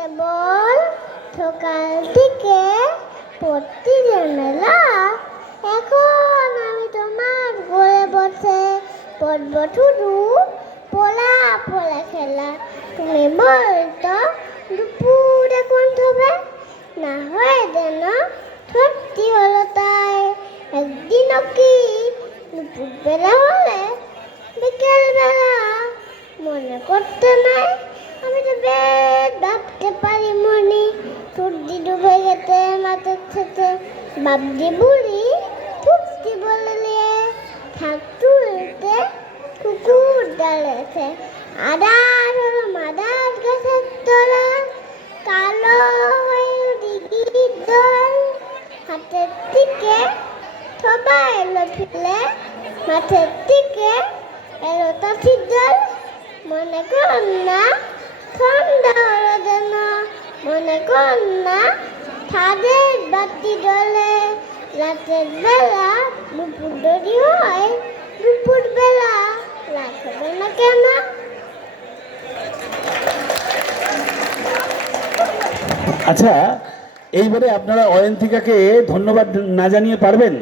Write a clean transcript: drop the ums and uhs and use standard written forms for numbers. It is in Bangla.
কেবল সকাল থেকে পড়তে ঝামেলা, এখন আমি তোমার ঘরে বসে পড়ব শুধু পোলা পোলা খেলা। তুমি বলতো দুপুরে কোন হবে, না হয় যেন সত্যি হলো তাই। একদিনও কি দুপুর বেলা হলে বিকেল বেলা মনে করতে নাই? আমি তো বেশ ভাবতে পারি মনে, সর্দি ডুবে গেছে মাথার সাথে। বাবজি বুড়ি সত্যি বললে থাক তুলতে কুকুর দাঁড়িয়েছে। আদার হলো মাদার গাছের তলা, কালো হয়ে দিঘির দল। হাতের দিকে সবাই এলো ফিরে, মাঠের দিকে এলো তাঁতির জল। মনে কর না ঠান্ডা হলো যেন, মনে কর না ছাদের বাতি জ্বলে। রাতের বেলা দুপুর দেরি হয়, দুপুর বেলা রাত হবে না কেন? আচ্ছা, এইবারে আপনারা অয়ন্তিকাকে ধন্যবাদ না জানিয়ে পারবেন?